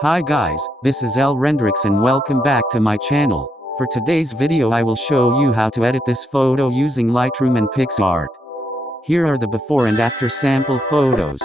Hi guys, this is 𝗟𝗡𝗡𝗧𝗦 and welcome back to my channel. For today's video I will show you how to edit this photo using Lightroom and PicsArt. Here are the before and after sample photos.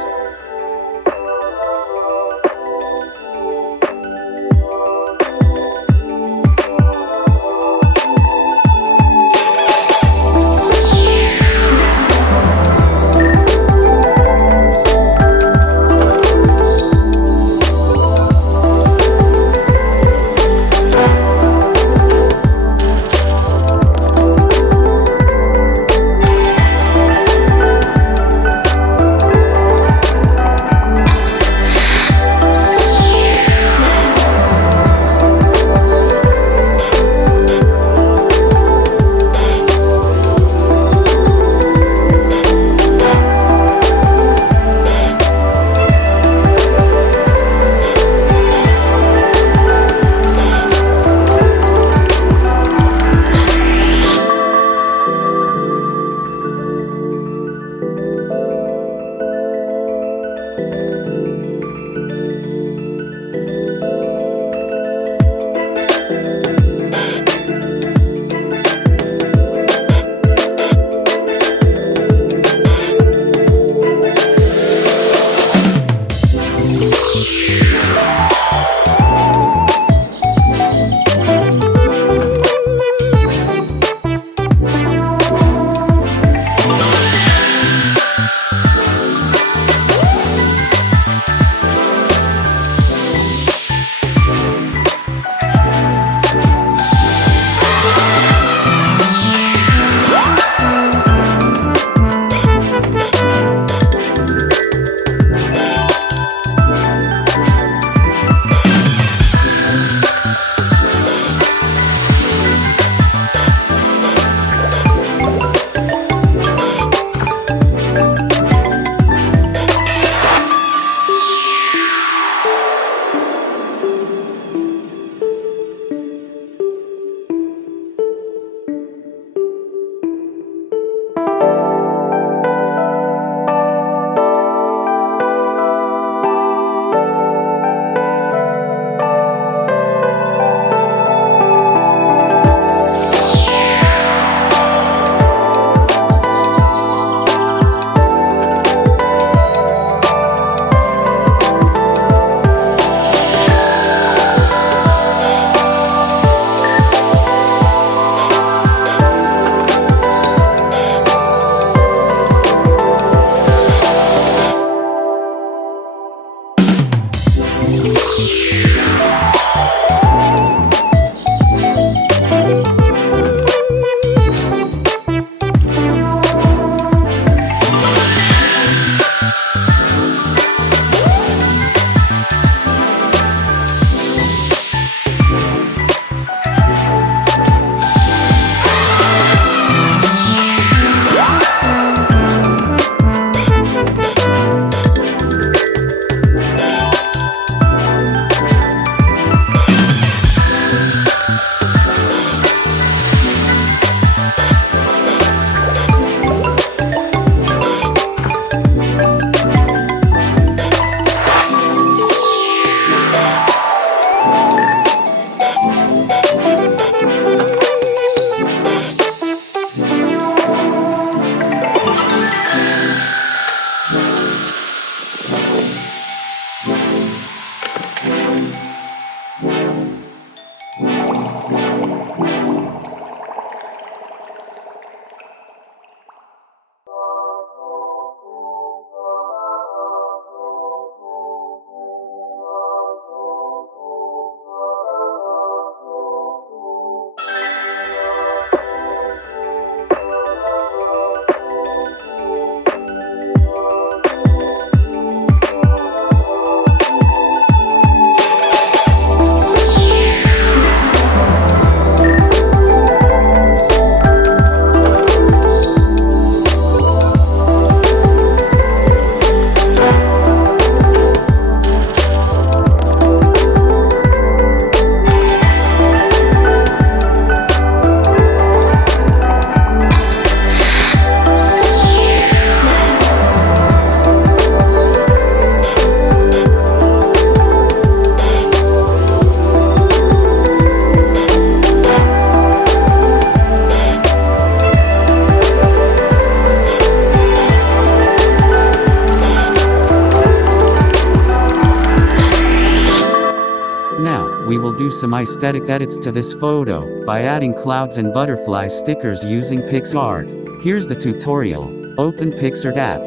some aesthetic edits to this photo, by adding clouds and butterfly stickers using PicsArt. Here's the tutorial. Open PicsArt app.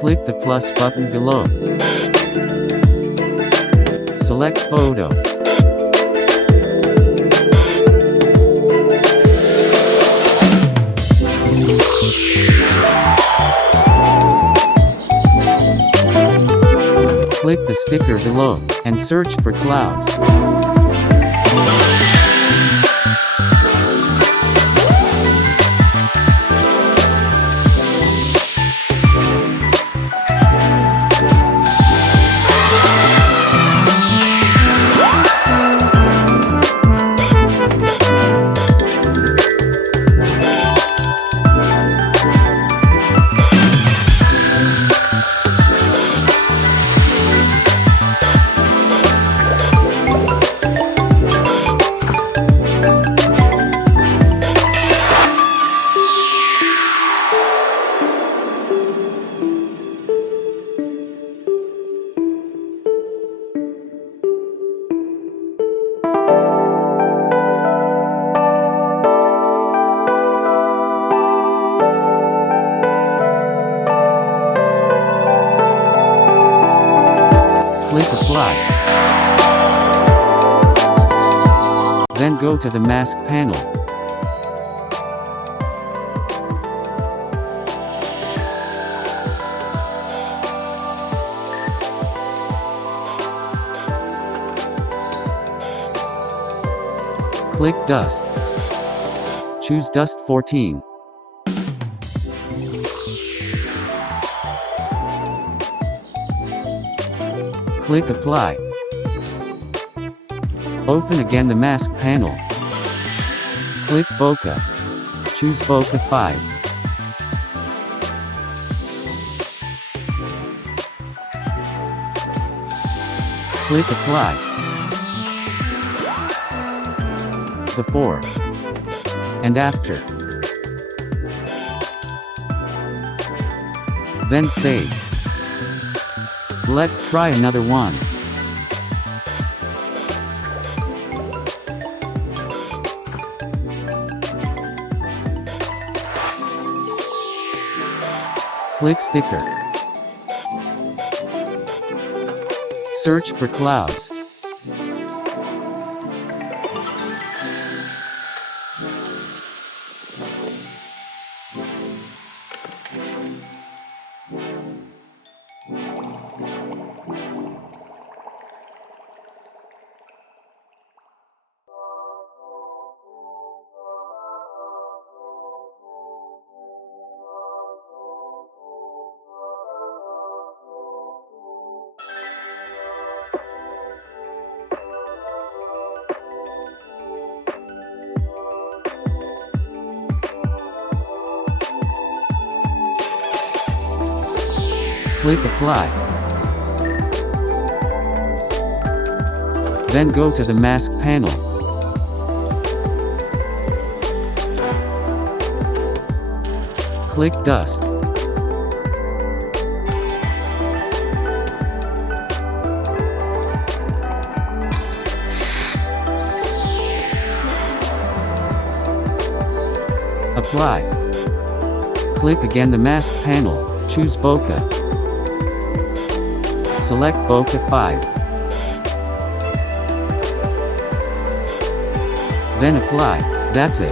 Click the plus button below. Select photo. Click the sticker below, and search for clouds. Click Apply. Then go to the Mask panel. Click Dust. Choose Dust 14. Click Apply. Open again the Mask panel. Click Bokeh. Choose Bokeh 5. Click Apply. Before and after. Then save. Let's try another one. Click Sticker. Search for clouds. Click Apply. Then go to the Mask panel. Click Dust. Apply. Click again the Mask panel, choose Bokeh. Select Bokeh 5. Then apply. That's it.